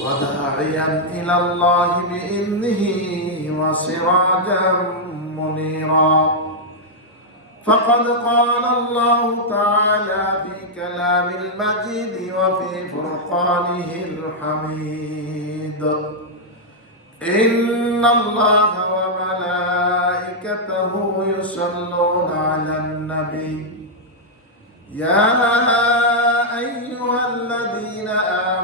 وداعيا إلى الله بإذنه وسراجا منيرا فقد قال الله تعالى في كلام المجيد وفي فرقانه الحميد إن الله وملائكته يصلون على النبي يا أيها الذين آمنوا صلوا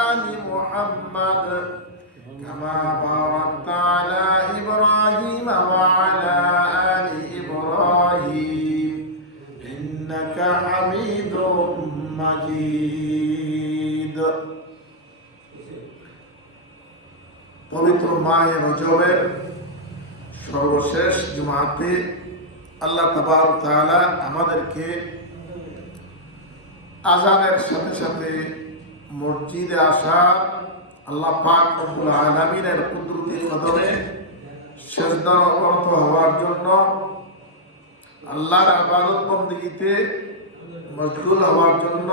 পবিত্র মায়ের রজবের সর্বশেষ জুমাতে আল্লাহ তাবার তাআলা আমাদেরকে আজানের সাথে সাথে মসজিদে আসা আল্লাহ পাক রব্বুল আলামিনের কুদরতি কদমে সেজদা অবনত হওয়ার জন্য আল্লাহর আবাদত বন্দীতে মশগুল হওয়ার জন্য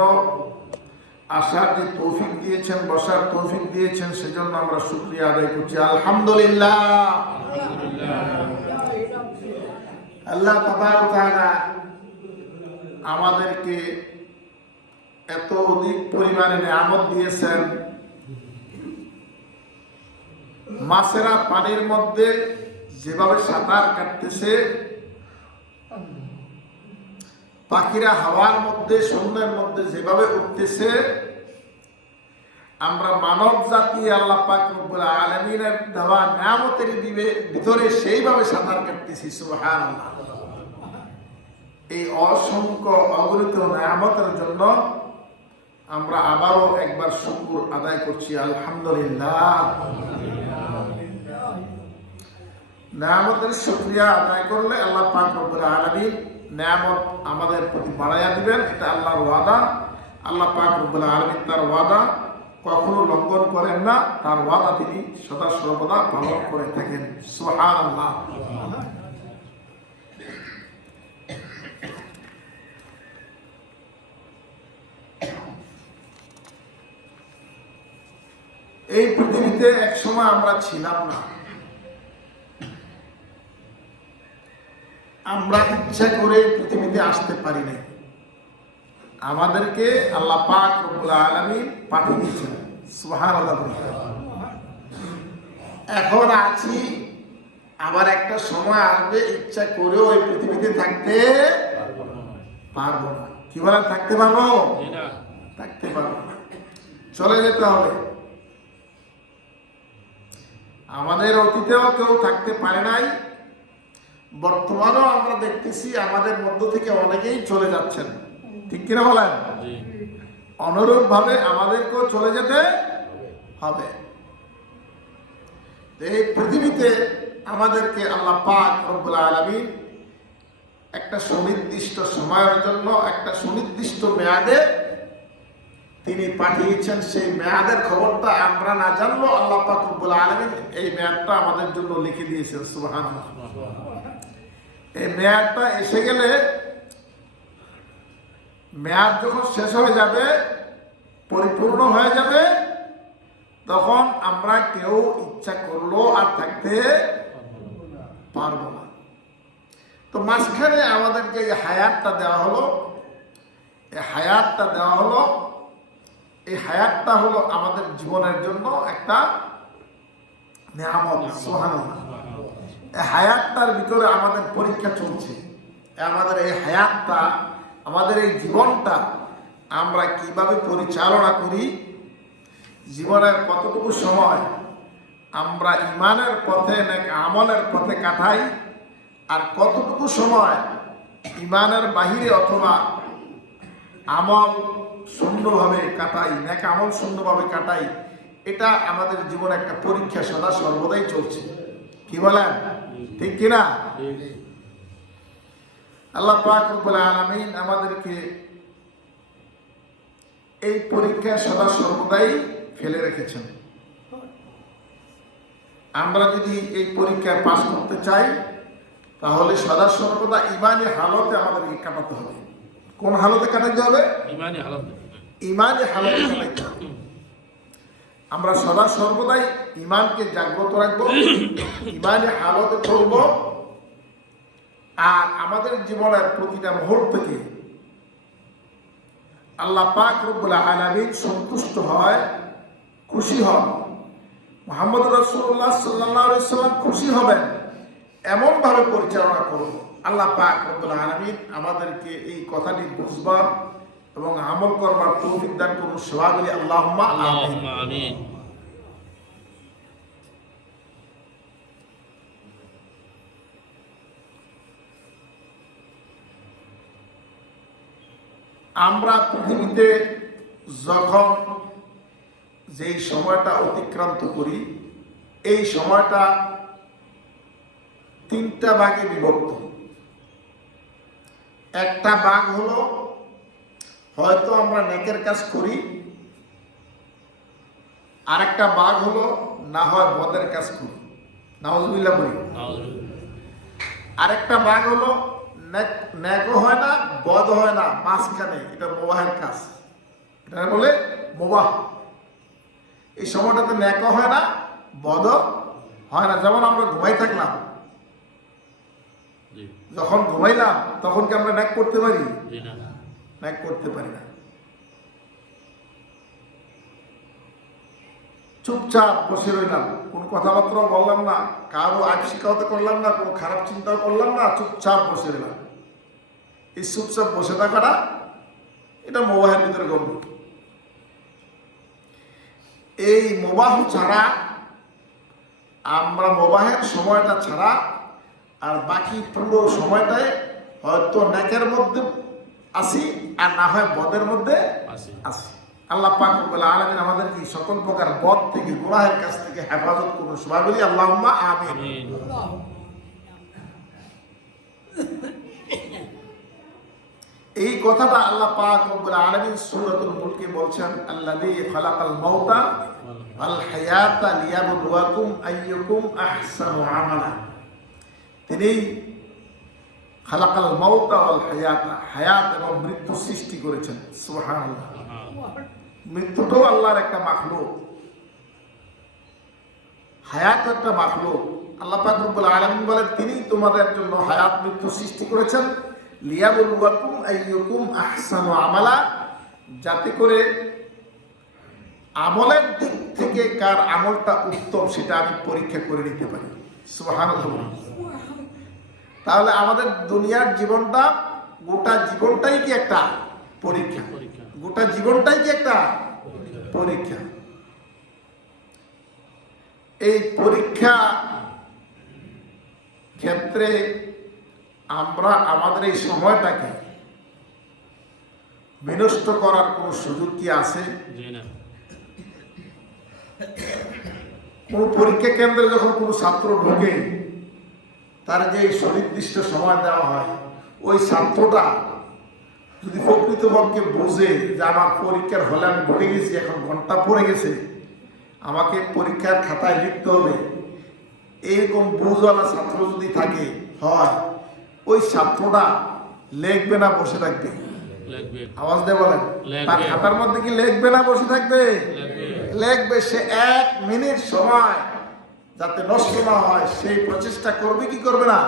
আসার যে তৌফিক দিয়েছেন, বসার তৌফিক দিয়েছেন, সেজন্য আমরা শুক্রিয়া আদায় করছি। আলহামদুলিল্লাহ। আল্লাহ তাআলা আমাদেরকে এত অধিক পরিমাণে নিয়ামত দিয়েছেন। মাছেরা পানির মধ্যে যেভাবে সাঁতার কাটতেছে, পাখিরা হাওয়ার মধ্যে, সন্ধ্যের মধ্যে যেভাবে উঠতেছে, আমরা মানব জাতি আল্লাহ পাক রব্বুল আলামিনের দেওয়া দিবে ভিতরে সেইভাবে সাঁতার কাটতেছি, সুবহানাল্লাহ। এই অসংখ্য অগণিত নিয়ামতের জন্য আমরা আবারও একবার শুকুর আদায় করছি, আলহামদুলিল্লাহ। নিয়ামতের শুক্রিয়া আদায় করলে আল্লাহ পাক রব্বুল আলামিন নিয়ামত আমাদের প্রতি বাড়াইয়া দিবেন, এটা আল্লাহর ওয়াদা। আল্লাহ পাক রব্বুল আলামিন তার ওয়াদা কখনো লঙ্ঘন করেন না, তার ওয়াদা তিনি সদা সর্বদা পালন করে থাকেন। সুবহানাল্লাহ। এই পৃথিবীতে এক সময় আমরা ছিলাম না। আমরা ইচ্ছা করে পৃথিবীতে আসতে পারি নাই। আমাদেরকে আল্লাহ পাক রব্বুল পাঠিয়ে দিয়েছেন। সুবহানাল্লাহ এখন আছি, আবার একটা সময় আসবে, ইচ্ছা করেও এই পৃথিবীতে থাকতে পারব না। কি বলেন, থাকতে পারব? থাকতে পারব চলে যেতে হবে। আমাদের অতীতেও কেউ থাকতে পারে নাই বর্তমানেও আমরা দেখতেছি আমাদের মধ্য থেকে অনেকেই চলে যাচ্ছেন। ঠিক কিনা বলেন? অনুরূপ ভাবে আমাদেরকেও চলে যেতে হবে। এই পৃথিবীতে আমাদেরকে আল্লাহ পাক রব্বুল আলামিন একটা সুনির্দিষ্ট সময়ের জন্য একটা সুনির্দিষ্ট মেয়াদে তিনি পাঠিয়েছেন। সেই মেয়াদের খবরটা আমরা না জানলো আল্লাহ পাক রব্বুল আলামিন এই মেয়াদটা আমাদের জন্য লিখে দিয়েছেন সুবহানাল্লাহ। এই মেয়াদটা এসে গেলে মেয়াদ যখন শেষ হয়ে যাবে, পরিপূর্ণ হয়ে যাবে, তখন আমরা কেউ ইচ্ছা করল আর থাকতে পারব না। তো মাঝখানে আমাদেরকে এই হায়াতটা দেওয়া হলো। এই হায়াতটা দেওয়া হলো। এই হায়াতটা হলো আমাদের জীবনের জন্য একটা নিয়ামত এই হায়াতটার ভিতরে আমাদের পরীক্ষা চলছে। আমাদের এই হায়াতটা, আমাদের এই জীবনটা আমরা কীভাবে পরিচালনা করি, জীবনের কতটুকু সময় আমরা ইমানের পথে, নাকি আমলের পথে কাটাই, আর কতটুকু সময় ইমানের বাহিরে অথবা আমল সুন্দরভাবে কাটাই, নাকি আমল সুন্দরভাবে কাটাই, এটা আমাদের জীবনে একটা পরীক্ষা সদা সর্বদাই চলছে। কি বলেন? ঠিক কিনা? আল্লাহ পাক রব্বুল আলামিন আমাদেরকে এই পরীক্ষায় সদা সর্বদাই ফেলে রেখেছেন। আমরা যদি এই পরীক্ষায় পাশ করতে চাই তাহলে সদা সর্বদা ইমানি হালতে আমাদেরকে কাটাতে হবে। কোন হালতে কাটাতে হবে? ইমানি হালত। ইমানি হালতে কাটাতে হবে। আমরা সদা সর্বদাই ইমানকে জাগ্রত রাখব ইমানি হালতে চলব। আর আমাদের জীবনের প্রতিটা মুহূর্তকে আল্লাহ পাক রব্বুল আলামিন সন্তুষ্ট হয় খুশি হন। মোহাম্মদ রসুল্লাহ সাল্লাহ সাল্লাম খুশি হবেন এমনভাবে পরিচালনা করব আল্লাহ পাক রব্বুল আলামিন আমাদেরকে এই কথাটি বুঝবার এবং আমল করবার তৌফিক দান করুন আমিন। আল্লাহুম্মা আমিন। আমরা পৃথিবীতে যখন যেই সময়টা অতিক্রান্ত করি এই সময়টা তিনটা ভাগে বিভক্ত। একটা ভাগ হলো হয়তো আমরা নেকের কাজ করি। আরেকটা ভাগ হলো না হয় বদের কাজ করি। নাউজুবিল্লাহ করি আরেকটা ভাগ হলো ন্যাক- ন্যাকও হয় না বদ হয় না মাঝখানে। এটা মোবাহের কাজ। এটা বলে মোবাহ। এই সময়টাতে ন্যাকও হয় না বদ হয় না। যেমন আমরা ঘুমাই থাকলাম। যখন ঘুমাইলাম তখন কি আমরা ন্যাক করতে পারি? জি না করতে পারি না। চুপচাপ বসে রইলাম, কোনো কথাবার্তা বললাম না, কারও আগ শিক্ষাও করলাম না, কোনো খারাপ চিন্তাও করলাম না, চুপচাপ বসে রইলাম। এই চুপচাপ বসে থাকাটা এটা মোবাইলের ভিতরে গম্য। এই মোবাহ ছাড়া, আমরা মোবাহের সময়টা ছাড়া আর বাকি পুরো সময়টায় হয়তো নেকের মধ্যে আসি আর না হয় বদের মধ্যে আসি। আল্লাহ পাক রব্বুল আলামিন আমাদেরকে সকল প্রকার বদ থেকে গুনাহের কাছ থেকে হেফাজত করুন। সবাই বলি আল্লাহুম্মা আমিন। এই কথাটা আল্লাহ পাক রব্বুল আলামিন সূরাতুল মুলকে বলছেন আল্লাযী খালাকাল মাউতা ওয়াল হায়াতা লিয়াবলুয়াকুম আইয়ুকুম আহসানু আমালা। তিনি খালাকাল মাউতা ওয়াল হায়াতা, হায়াত এবং মৃত্যু সৃষ্টি করেছেন। মৃত্যুটাও আল্লাহর একটা মাখলুক। হায়াত একটা মাখলুক। আল্লাহ বলেন তিনি তোমাদের জন্য হায়াত, মৃত্যু সৃষ্টি করেছেন। লিয়াবলুয়াকুম আইয়ুকুম আহসানু আমালা। যাতে করে আমলের দিক থেকে কার আমলটা উত্তম, সেটা আমি পরীক্ষা করে নিতে পারি। সুবহানাল্লাহ তাহলে আমাদের দুনিয়ার জীবনটা গোটা জীবনটাই কি একটা পরীক্ষা। গোটা জীবনটাই কি একটা পরীক্ষা? এই পরীক্ষা ক্ষেত্রে আমরা আমাদের এই সময়টাকে বিনষ্ট করার কোনো সুযোগ কি আছে? কোনো পরীক্ষা কেন্দ্রে যখন কোনো ছাত্র ঢোকে তার যে সুনির্দিষ্ট সময় দেওয়া হয় ওই ছাত্রটা যদি প্রকৃতপক্ষে বোঝে যে আমার পরীক্ষার হলে আমি ঘটে গেছি এখন ঘণ্টা পড়ে গেছে আমাকে পরীক্ষার খাতায় লিখতে হবে। এরকম বুঝওয়ালা ছাত্র যদি থাকে হয় ওই ছাত্রটা লিখবে না বসে থাকবে। আওয়াজ দিয়ে বলেন। তার খাতার মধ্যে কি লিখবে না বসে থাকবে? লিখবে সে এক মিনিট সময়। যাতে নষ্ট না হয় সেই প্রচেষ্টা করবে কি করবে না?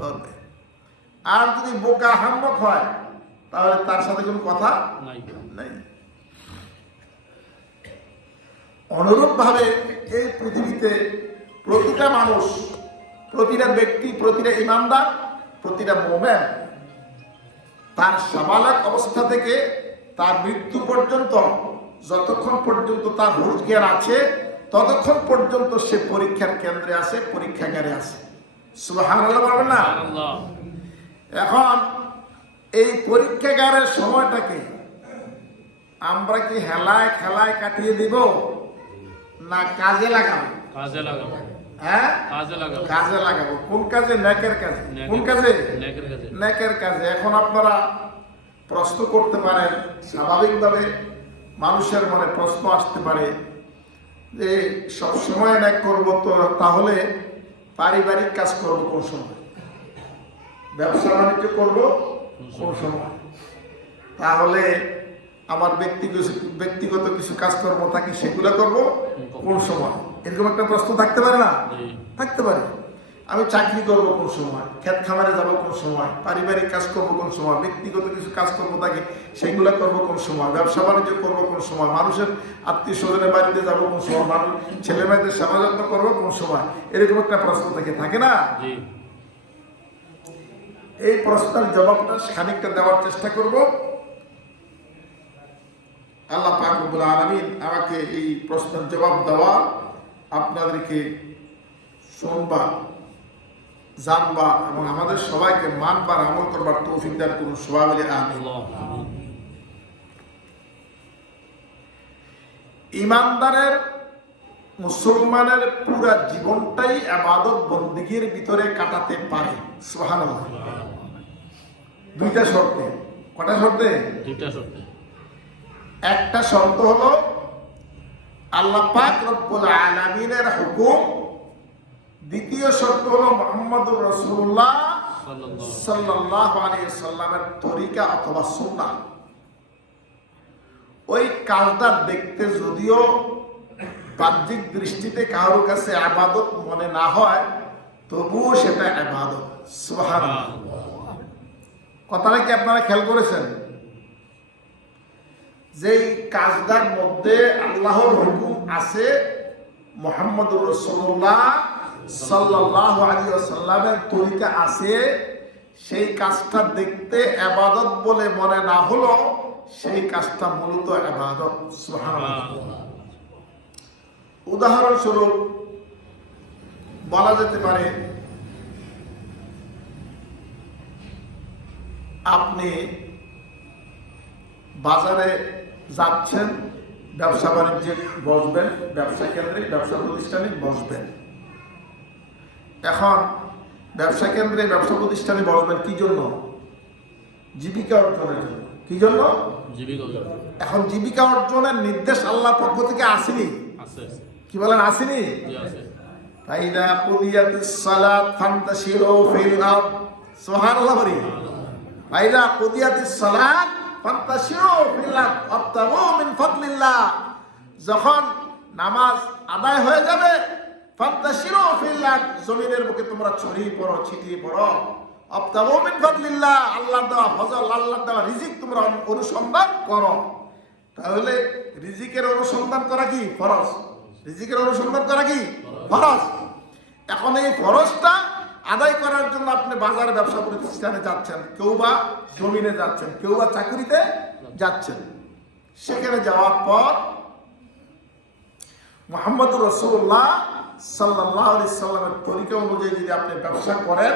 করবে। আর যদি বোকা হাম্মক হয় তাহলে তার সাথে কোনো কথা নাই। নাই। অনুরূপ ভাবে এই পৃথিবীতে প্রতিটা মানুষ প্রতিটা ব্যক্তি প্রতিটা ইমানদার প্রতিটা মোমেন তার সাবালক অবস্থা থেকে তার মৃত্যু পর্যন্ত যতক্ষণ পর্যন্ত তার হুশ জ্ঞান আছে ততক্ষণ পর্যন্ত সে পরীক্ষার কেন্দ্রে আছে পরীক্ষাগারে আছে। বলবেন না? এখন এই পরীক্ষাগারের সময়টাকে আমরা কি হেলায় খেলায় কাটিয়ে দিব না কাজে লাগাবো? কাজে লাগাবো। হ্যাঁ? কাজে লাগাবো। কোন কাজে? নেকের কাজে। কোন কাজে? নেকের কাজে। এখন আপনারা প্রশ্ন করতে পারেন স্বাভাবিকভাবে মানুষের মনে প্রশ্ন আসতে পারে যে সব সময় না করব তো তাহলে পারিবারিক কাজ করব কোন সময়? ব্যবসা বাণিজ্য করব কোন সময়? তাহলে আমার ব্যক্তিগত ব্যক্তিগত কিছু কাজকর্ম থাকে সেগুলো করব কোন সময়? এরকম একটা প্রশ্ন থাকতে পারে না? থাকতে পারে। আমি চাকরি করব কোন সময়? ক্ষেত খামারে যাব কোন সময়? পারিবারিক কাজ করব কোন সময়? ব্যক্তিগত কিছু কাজ করব তাকে সেগুলো করব কোন সময়? ব্যবসা বাণিজ্য করব কোন সময়? মানুষের আত্মীয় স্বজনের বাড়িতে যাব কোন সময়? মানুষ ছেলে মেয়েদের সেবা যত্ন করব কোন সময়? এরকম একটা প্রশ্ন থেকে থাকে না? এই প্রশ্নের জবাবটা খানিকটা দেওয়ার চেষ্টা করব। আল্লাহ পাকুবুল আলমিন আমাকে এই প্রশ্নের জবাব দেওয়া আপনাদেরকে শুনবা। জানবা এবং আমাদের সবাইকে মানবার আমল করবার তৌফিক দান করুন সবাই মিলে ইমানদারের মুসলমানের পুরা জীবনটাই আবাদত বন্দিগির ভিতরে কাটাতে পারে। সুবহানাল্লাহ। দুইটা শর্তে। কটা শর্তে? দুইটা সত্য একটা শর্ত হলো আল্লাহ পাক রব্বুল আলামিনের হুকুম দ্বিতীয় শর্ত হলো মোহাম্মদুর রাসূলুল্লাহ সাল্লাল্লাহু সাল্লাল্লাহু আলাইহি সাল্লামের তরিকা অথবা সুন্নাহ। ওই দেখতে যদিও বাহ্যিক দৃষ্টিতে কারোর কাছে আবাদত মনে না হয়, তবুও সেটা আবাদত। সুবহানাল্লাহ। কথাটা কি আপনারা খেয়াল করেছেন? যেই কাজটার মধ্যে আল্লাহর হুকুম আছে, মোহাম্মদুর রসুল্লাহ তরিকা আছে, সেই কাজটা দেখতে আবাদত বলে মনে না হলো সেই কাজটা মূলত আবাদত উদাহরণস্বরূপ বলা যেতে পারে, আপনি বাজারে যাচ্ছেন ব্যবসা বাণিজ্যে বসবেন, ব্যবসা কেন্দ্রে, ব্যবসা প্রতিষ্ঠানে বসবেন। এখন ব্যবসা কেন্দ্রে ব্যবসা প্রতিষ্ঠানে বসবেন কি জন্য? জীবিকা অর্জনের জন্য। কি জন্য? এখন জীবিকা অর্জনের নির্দেশ আল্লাহ পক্ষ থেকে আসেনি। কি বলেন আসেনি? জি আছে। ফাইদা কুদিয়াতিস সালাত ফান্তাশিরু ফিল আরদ। সুবহানাল্লাহ বলি। ফাইদা কুদিয়াতিস সালাত ফান্তাশিরু ফিল আরদ। ওয়াবতাগু মিন ফাদলিল্লাহ। যখন নামাজ আদায় হয়ে যাবে ফান্তাশিরু ফিল জমিনের বুকে তোমরা ছড়িয়ে পড়ো, ছিটিয়ে পড়ো। ওয়াবতাগু মিন ফাদলিল্লাহ, আল্লাহর দেওয়া ফজল, আল্লাহর দেওয়া রিজিক তোমরা অনুসন্ধান করো। তাহলে রিজিকের অনুসন্ধান করা কি? ফরজ। রিজিকের অনুসন্ধান করা কি? ফরজ। এখন এই ফরজটা আদায় করার জন্য আপনি বাজারে ব্যবসা প্রতিষ্ঠানে যাচ্ছেন কেউ বা জমিনে যাচ্ছেন কেউ বা চাকরিতে যাচ্ছেন। সেখানে যাওয়ার পর মোহাম্মদ রসুল্লাহ সাল্লাহ আলি সাল্লামের তরিকা অনুযায়ী যদি আপনি ব্যবসা করেন,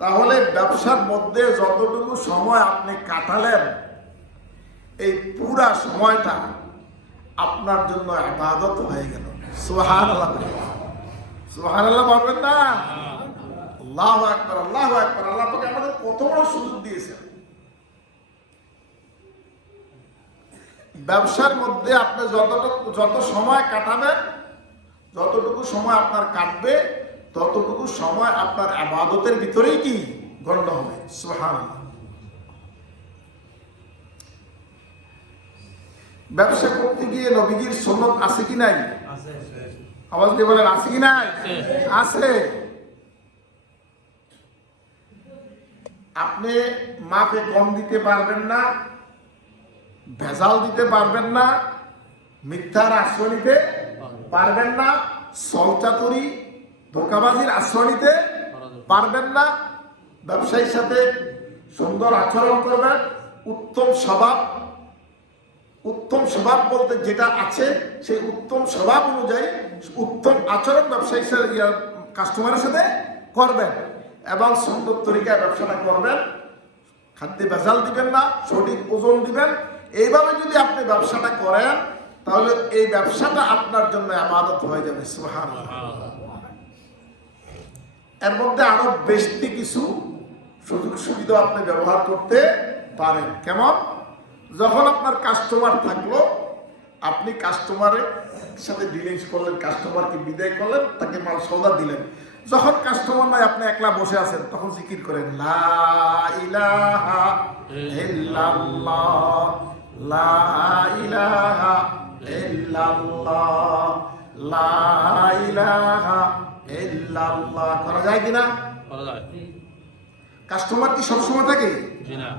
তাহলে ব্যবসার মধ্যে যতটুকু সময় আপনি কাটালেন, এই পুরা সময়টা আপনার জন্য আবাদত হয়ে গেল। সুহান আল্লাহ সুহান আল্লাহ বলবেন না। আল্লাহ একবার আল্লাহ একবার আল্লাহ পাকে আমাদের কত বড় সুযোগ দিয়েছেন। ব্যবসার মধ্যে আপনি যতটুকু, যত সময় কাটাবেন যতটুকু সময় আপনার কাটবে ততটুকু সময় আপনার আবাদতের ভিতরেই কি গণ্য হবে? সুবহানাল্লাহ। ব্যবসা করতে গিয়ে নবীজির সন্ন্যত আছে কি নাই? আওয়াজ দিয়ে বলেন আছে কি নাই? আছে। আপনি মাপে কম দিতে পারবেন না ভেজাল দিতে পারবেন না মিথ্যার আশ্রয় নিতে পারবেন না সলচাতুরি ধোকাবাজির আশ্রয় নিতে পারবেন না ব্যবসায়ীর সাথে সুন্দর আচরণ করবেন। উত্তম স্বভাব উত্তম স্বভাব বলতে যেটা আছে, সেই উত্তম স্বভাব অনুযায়ী উত্তম আচরণ ব্যবসায়ীর সাথে কাস্টমারের সাথে করবেন এবং সুন্দর তরিকায় ব্যবসাটা করবেন। খাদ্যে ভেজাল দিবেন না, সঠিক ওজন দিবেন। এইভাবে যদি আপনি ব্যবসাটা করেন তাহলে এই ব্যবসাটা আপনার জন্য আবাদত হয়ে যাবে, সুবহানাল্লাহ। এর মধ্যে আরও বেশি কিছু সুযোগ সুবিধা আপনি ব্যবহার করতে পারেন। কেমন? যখন আপনার কাস্টমার থাকল, আপনি কাস্টমারের সাথে ডিলিংস করলেন কাস্টমারকে বিদায় করলেন, তাকে মাল সৌদা দিলেন। যখন কাস্টমার নাই, আপনি একলা বসে আছেন, তখন জিকির করেন, লা ইলাহা লা ইল্লাল্লাহ লা ইলাহা ইল্লাল্লাহ। করা যায় কিনা? করা যায়। কাস্টমার কি সবসময় থাকে? জি না।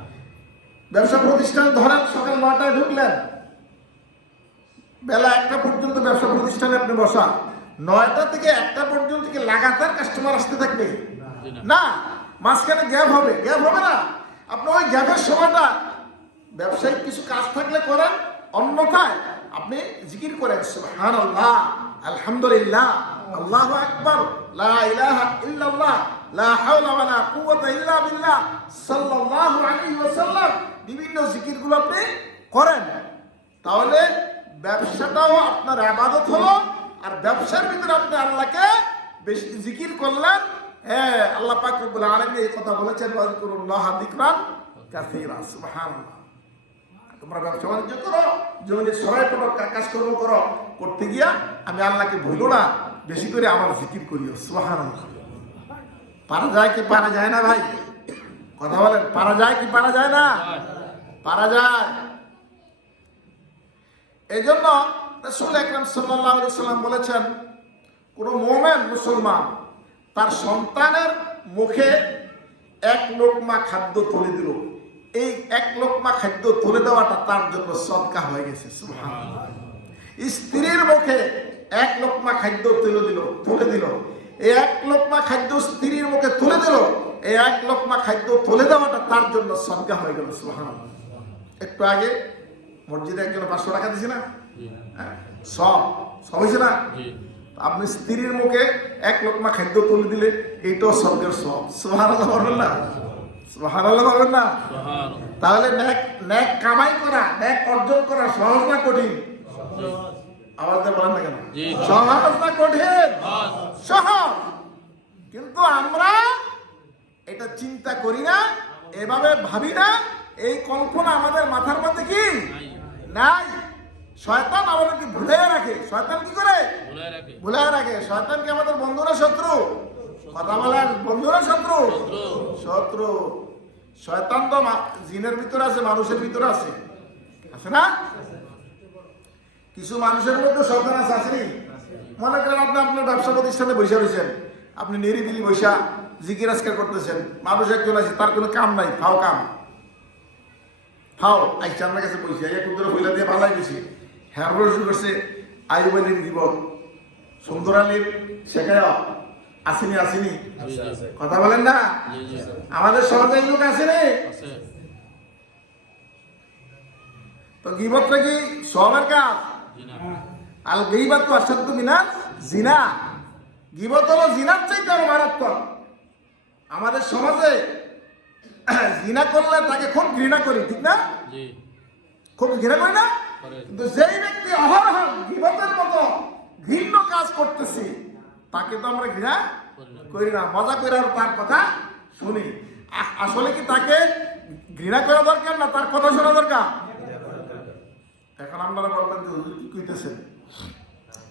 ব্যবসা প্রতিষ্ঠান ধরেন সকাল নটায় ঢুকলেন। বেলা একটা পর্যন্ত ব্যবসা প্রতিষ্ঠানে আপনি বসা। নয়টা থেকে একটা পর্যন্ত কি লাগাতার কাস্টমার আসতে থাকবে? না। মাঝখানে গ্যাপ হবে। গ্যাপ হবে না। আপনি ওই গ্যাপের সময়টা ব্যবসায়িক কিছু কাজ থাকলে করেন অন্যথায় আপনি জিকির করেন, সুবহানাল্লাহ, আলহামদুলিল্লাহ, আল্লাহু আকবার, লা ইলাহা ইল্লাল্লাহ, লা হাওলা ওয়ালা কুওয়াতা ইল্লা বিল্লাহ, সাল্লাল্লাহু আলাইহি ওয়াসাল্লাম, বিভিন্ন জিকিরগুলো আপনি করেন। তাহলে ব্যবসাটাও আপনার ইবাদত হলো, আর ব্যবসার ভিতরে আপনি আল্লাহকে বেশি জিকির করলেন। হ্যাঁ আল্লাহ পাক রব্বুল আলামিন এই কথা বলেছেন, ওয়াজকুরুল্লাহ যিকরান কাসীরা, সুবহানাল্লাহ। তোমরা ব্যবসা বাণিজ্য করো, জমিনে কোনো কা- কাজকর্ম করো, করতে গিয়া আমি আল্লাহকে ভুলো না, বেশি করে আমার জিকির করিও, সুবহানাল্লাহ। পারা যায় কি পারা যায় না ভাই? কথা বলেন, পারা যায় কি পারা যায় না? পারা যায়। এই জন্য রসুল একরাম সাল্লাহ সাল্লাম বলেছেন, কোন মোমেন মুসলমান তার সন্তানের মুখে এক লোকমা খাদ্য তুলে দিল। এই এক লোকমা খাদ্য তুলে দেওয়াটা তার জন্য সদকা হয়ে গেছে। স্ত্রীর মুখে এক লোকমা খাদ্য তুলে দিল তুলে দিল এই এক লোকমা খাদ্য স্ত্রীর মুখে তুলে দিল এই এক লোকমা খাদ্য তুলে দেওয়াটা তার জন্য সদকা হয়ে গেল সুবহানাল্লাহ। একটু আগে মসজিদে একজন পাঁচশো টাকা দিছে না হ্যাঁ? সব সব হয়েছে না আপনি স্ত্রীর মুখে এক লোকমা খাদ্য তুলে দিলে এইটাও স্বর্গের সব সোহারাল্লাহ না? তাহলে ন্যাক ন্যাক কামাই করা ন্যাক অর্জন করা সহজ না কঠিন? আওয়াজ বলেন না কেন? সহজ না কঠিন? সহজ। কিন্তু আমরা এটা চিন্তা করি না এভাবে ভাবি না এই কল্পনা আমাদের মাথার মধ্যে কি? নাই। শয়তান আমাদেরকে ভুলে রাখে। শয়তান কি করে? ভুলে রাখে। ভুলে রাখে। শয়তান কি আমাদের বন্ধুরা শত্রু? কথা বলেন বন্ধুরা শত্রু। শত্রু। শয়তান তো জিনের ভিতরে আছে, মানুষের ভিতরে আছে। আছে না? কিছু মানুষের মধ্যে শয়তান আছে আসেনি মনে করেন আপনি আপনার ব্যবসা প্রতিষ্ঠানে বসে রয়েছেন। আপনি নিরিবিলি বৈশা জিকির আজকার করতেছেন। মানুষ একজন আছে, তার কোনো কাম নাই, ফাও কাম। ফাও, আইসা আপনার কাছে বসে এক উত্তরে বইলা দিয়ে ভালাই গেছি। হ্যাঁ করছে আয়ুবালির জীবন সুন্দর আলীর শেখায় আসেনি আসেনি? কথা বলেন না? আমাদের সমাজে লোক আসেনি? তো গিবতটা কি সবের কাজ? আল গিবাত তো জিনা। গিবত হলো জিনার চাইতে আরও মারাত্মক। আমাদের সমাজে জিনা করলে তাকে খুব ঘৃণা করি ঠিক না? খুব ঘৃণা করি না? কিন্তু যেই ব্যক্তি অহরহ গিবতের মতো ঘৃণ্য কাজ করতেছে তাকে তো আমরা ঘৃণা করি না মজা করে আর তার কথা শুনি। আসলে কি তাকে ঘৃণা করা দরকার না তার কথা শোনা দরকার? এখন আপনারা বলবেন যে হুজুর কি কইতেছেন?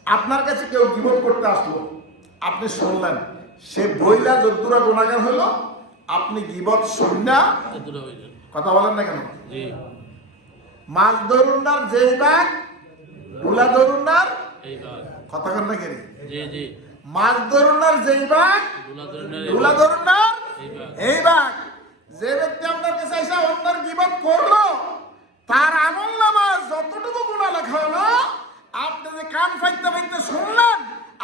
আপনার কাছে কেউ গিবত করতে আসলো আপনি শুনলেন সে বইলা যদ্দুরা গুণাগার হলো আপনি গিবত শুননা কথা বলেন না কেন? মাছ ধরুনার যেই বাঘ ধরুনার এই ভাগ কথা কন না কেন? জি জি। মাছ ধরুনার যেই বাঘ দুলা ধরনের এই বাঘ। যে ব্যক্তি আপনার কাছে এসে অন্যের গিবত করল তার আমল নামা যতটুকু গুণা লেখা হলো আপনি যে কান ফাইতে ফাইতে শুনলেন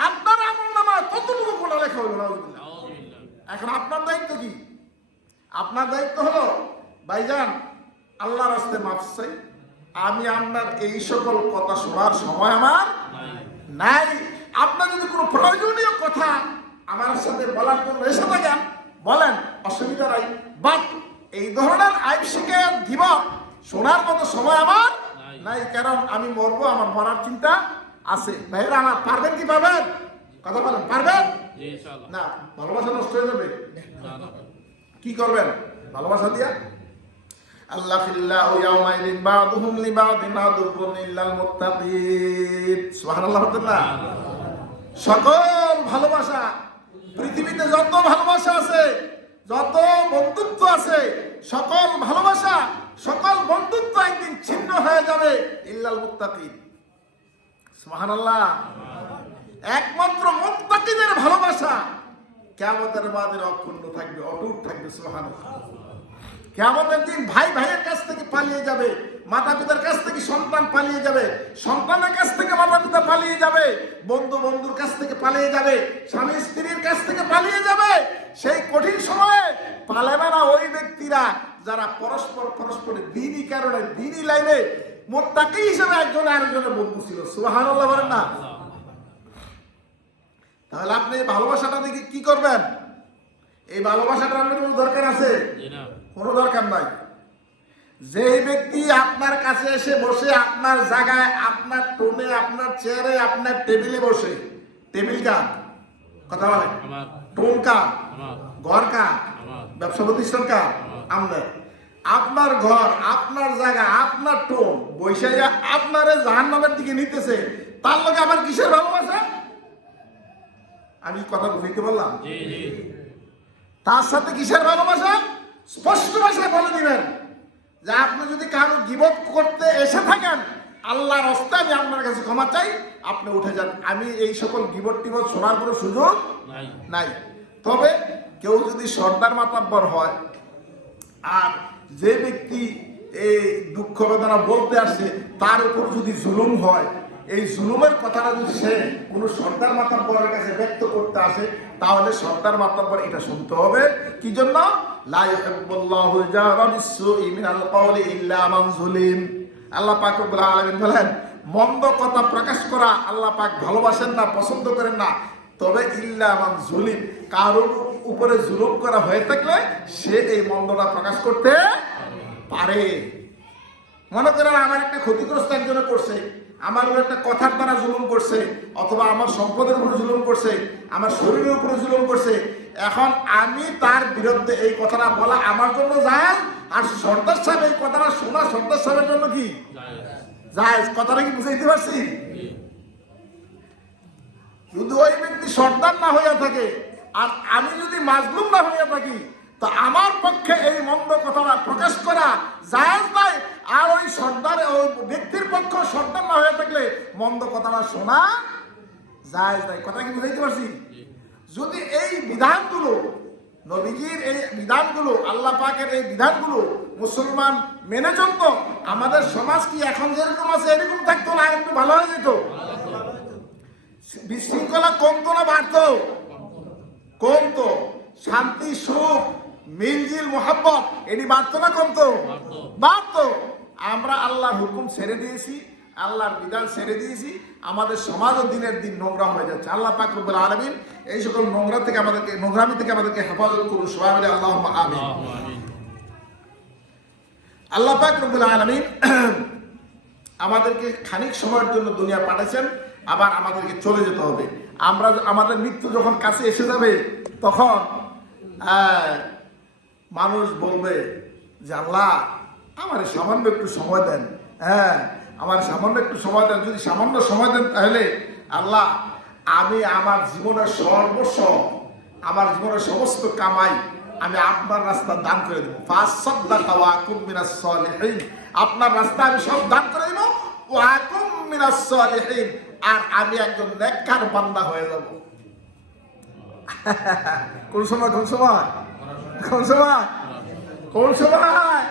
আপনার আমল নামা ততটুকু গুণা লেখা হলো। এখন আপনার দায়িত্ব কি? আপনার দায়িত্ব হলো ভাইজান আল্লাহর রাস্তে চাই। আমি আপনার এই সকল কথা শোনার সময় আমার নাই। নাই। আপনার যদি কোনো প্রয়োজনীয় কথা আমার সাথে বলার জন্য এসে থাকেন বলেন অসুবিধা নাই। বাট এই ধরনের আইন শিকায়ত দিব শোনার মতো সময় আমার নাই। কারণ আমি মরবো আমার মরার চিন্তা আছে। ভাইয়েরা আমার পারবেন কি পারবেন? কথা বলেন পারবেন? না ভালোবাসা নষ্ট হয়ে যাবে? কি করবেন? ভালোবাসা দিয়া? আল্লাহ ফিল্লাহু ইয়াউমাইদিন বাদুহুম লিবাদিন আদুবুন ইল্লাল মুত্তাকিন। সুবহানাল্লাহ আল্লাহ সকল ভালোবাসা, পৃথিবীতে যত ভালোবাসা আছে, যত বন্ধুত্ব আছে, সকল ভালোবাসা, সকল বন্ধুত্ব একদিন ছিন্ন হয়ে যাবে, ইল্লাল মুত্তাকিন। সুবহানাল্লাহ। একমাত্র মুত্তাকিদের ভালোবাসা কেমতের বাদের অক্ষুণ্ণ থাকবে, অটুট থাকবে, সুবহানাল্লাহ। কেমতের দিন ভাই ভাইয়ের কাছ থেকে পালিয়ে যাবে মাতা পিতার কাছ থেকে সন্তান পালিয়ে যাবে, সন্তানের কাছ থেকে মাতা পিতা পালিয়ে যাবে বন্ধু বন্ধুর কাছ থেকে পালিয়ে যাবে, স্বামী স্ত্রীর কাছ থেকে পালিয়ে যাবে। সেই কঠিন সময়ে পালাবে না ওই ব্যক্তিরা যারা পরস্পর পরস্পরের দিনই কারণে, দিনই লাইনে মোত্তাকি হিসেবে একজন আরেকজনের বন্ধু ছিল। সুবহানাল্লাহ বলেন না? তাহলে আপনি এই ভালোবাসাটা দেখে কি করবেন? এই ভালোবাসাটা আপনার দরকার আছে? কোনো দরকার নাই। যে ব্যক্তি আপনার কাছে এসে বসে আপনার জায়গায় আপনার টোনে আপনার চেয়ারে আপনার টেবিলে বসে টেবিল কার? কথা বলে। টোন কার? ঘর কার? ব্যবসা প্রতিষ্ঠান কার? আমাদের আপনার। ঘর আপনার জায়গা আপনার টোন বৈশাইয়া আপনারে জাহান্নামের দিকে নিতেছে তার লগে আমার কিসের ভালোবাসা আমি কথা বুঝাইতে জি তার সাথে কিসের ভালোবাসা স্পষ্ট ভাষায় বলে দিবেন যে আপনি যদি কারও গিবত করতে এসে থাকেন আল্লাহর হস্তে আমি আপনার কাছে ক্ষমা চাই আপনি উঠে যান। আমি এই সকল গিবত টিবত শোনার কোনো সুযোগ নাই। নাই। তবে কেউ যদি সর্দার মাতাব্বর হয় আর যে ব্যক্তি এই দুঃখ বেদনা বলতে আসে তার উপর যদি জুলুম হয় এই জুলুমের কথাটা যদি সে কোনো সর্দার মাতাব্বরের কাছে ব্যক্ত করতে আসে তাহলে সর্দার মাতাব্বর এটা শুনতে হবে। কি জন্য? লা ইউহিব্বুল্লাহু জাহরা বিসসুই মিনাল কওলি ইল্লা মান যুলিম। আল্লাহ পাক বলেন, মন্দ কথা প্রকাশ করা আল্লাহ পাক ভালোবাসেন না, পছন্দ করেন না। তবে ইল্লা মান জুলিম কারোর উপরে জুলুম করা হয়ে থাকলে সে এই মন্দটা প্রকাশ করতে পারে। মনে করেন আমার একটা ক্ষতিগ্রস্ত একজনে করছে আমার উপর একটা কথার দ্বারা জুলুম করছে, অথবা আমার সম্পদের উপরে জুলুম করছে, আমার শরীরের উপরে জুলুম করছে। এখন আমি তার বিরুদ্ধে এই কথাটা বলা আমার জন্য যায় আর সর্দার সাহেব এই কথাটা শোনা সর্দার সাহেবের জন্য কি? যায় কথাটা কি বুঝাইতে পারছি? যদি ওই ব্যক্তি সর্দার না হইয়া থাকে, আর আমি যদি মাজলুম না হইয়া থাকি তো আমার পক্ষে এই মন্দ কথাটা প্রকাশ করা জায়েজ নাই আর ওই সর্দার, ওই ব্যক্তির পক্ষ সর্দার না হয়ে থাকলে মন্দ কথাটা শোনা জায়েজ নাই কথা কি বুঝাইতে পারছি? যদি এই বিধানগুলো, নবীজির এই বিধানগুলো, আল্লাহ পাকের এই বিধানগুলো মুসলমান মেনে চলতো, আমাদের সমাজ কি এখন যেরকম আছে এরকম থাকতো না? একটু ভালো হয়ে যেত। বিশৃঙ্খলা কমতো না, বাড়তো? কমতো। শান্তি, সুখ মিলজিল মোহাব্বত এটি বাড়তো না কমতো? বাড়তো। আমরা আল্লাহর হুকুম ছেড়ে দিয়েছি আল্লাহর বিধান ছেড়ে দিয়েছি আমাদের সমাজও দিনের দিন নোংরা হয়ে যাচ্ছে। আল্লাহ পাক রব্বুল আলামিন এই সকল নোংরা থেকে আমাদেরকে নোংরামি থেকে আমাদেরকে হেফাজত করুন সবাই মিলে আল্লাহ আমিন। আল্লাহ পাক রব্বুল আলামিন আমাদেরকে খানিক সময়ের জন্য দুনিয়া পাঠাচ্ছেন আবার আমাদেরকে চলে যেতে হবে। আমরা আমাদের মৃত্যু যখন কাছে এসে যাবে তখন মানুষ বলবে যে, আল্লাহ, আমার সামান্য একটু সময় দেন। হ্যাঁ আমার সামান্য একটু সময় দেন। যদি সামান্য সময় দেন তাহলে, আল্লাহ, আমি আমার জীবনের সর্বস্ব, আমার জীবনের সমস্ত কামাই আমি আপনার রাস্তা দান করে দেবো। আপনার রাস্তা আমি সব দান করে দেবো। আর আমি একজন নেককার বান্দা হয়ে যাব। কোন সময় কোন সময়? কোন সময় কোন সময়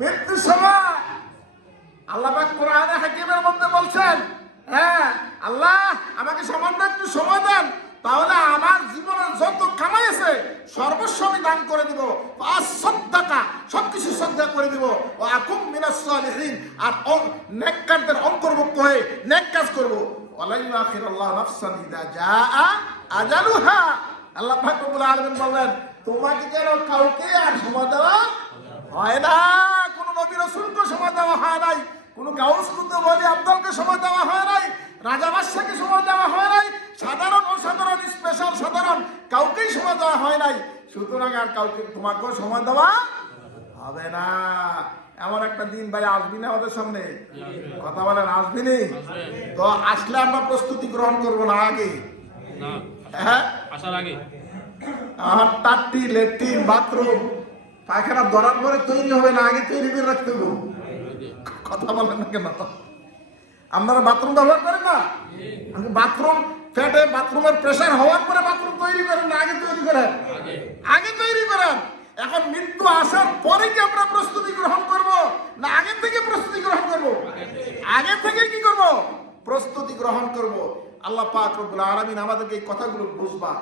মৃত্যুর সময়। আল্লাহ কোরআনে হাকিমের মধ্যে বলছেন হ্যাঁ আল্লাহ আমাকে সামান্য একটু সময় দেন, তাহলে আমার জীবনের যত কামাই আছে, সর্বস্ব আমি দান করে দিব। পাঁচ টাকা সবকিছু শ্রদ্ধা করে দিব। ও আকুম মিনাস সালিহিন, আর নেককারদের অন্তর্ভুক্ত হয়ে নেক কাজ করব। আল্লাহ আজালুহা। আল্লাহ রব্বুল আলামিন বললেন তোমাকে কেন কাউকে আর সময় দেওয়া হয় না। কোন নবী রসুলকে সময় দেওয়া হয় নাই। কোন গাউস কুতুব বলি আব্দুলকে সময় দেওয়া হয় নাই। রাজা বাদশাকে সময় দেওয়া হয় নাই। সাধারণ অসাধারণ স্পেশাল সাধারণ কাউকেই সময় দেওয়া হয় নাই। সুতরাং আর কাউকে তোমাকেও সময় দেওয়া হবে না। এমন একটা দিন ভাই আসবি না আমাদের সামনে? কথা বলেন আসবি নি? তো আসলে আমরা প্রস্তুতি গ্রহণ করব না আগে। হ্যাঁ? আসার আগে। আর টাট্টি লেট্রিন বাথরুম, পায়খানা ধরার পরে তৈরি হবে না, আগে তৈরি করে রাখতে হবে। কথা বলেন না কেন? আপনারা বাথরুম ব্যবহার করেন না? বাথরুম ফ্যাটে বাথরুমের প্রেশার হওয়ার পরে বাথরুম তৈরি করেন না, আগে তৈরি করেন। আগে তৈরি করেন। এখন মৃত্যু আসার পরে কি আমরা প্রস্তুতি গ্রহণ করব? না, আগে থেকে প্রস্তুতি গ্রহণ করব? আগে থেকে কি করব? প্রস্তুতি গ্রহণ করব। আল্লাহ পাক রব্বুল আলামিন আমাদেরকে এই কথাগুলো বুঝবা।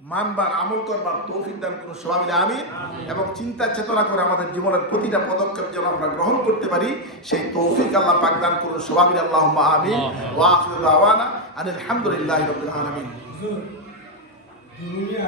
মানবার, আমল করবার তৌফিক দান করুন সবাই আমি এবং চিন্তা, চেতনা করে আমাদের জীবনের প্রতিটা পদক্ষেপ যেন আমরা গ্রহণ করতে পারি, সেই তৌফিক আল্লাহ পাক দান করুন সবাই আল্লাহ আমি ওয়া আখিরু আওয়ানা আনিল হামদুলিল্লাহি রাব্বিল আলামিন।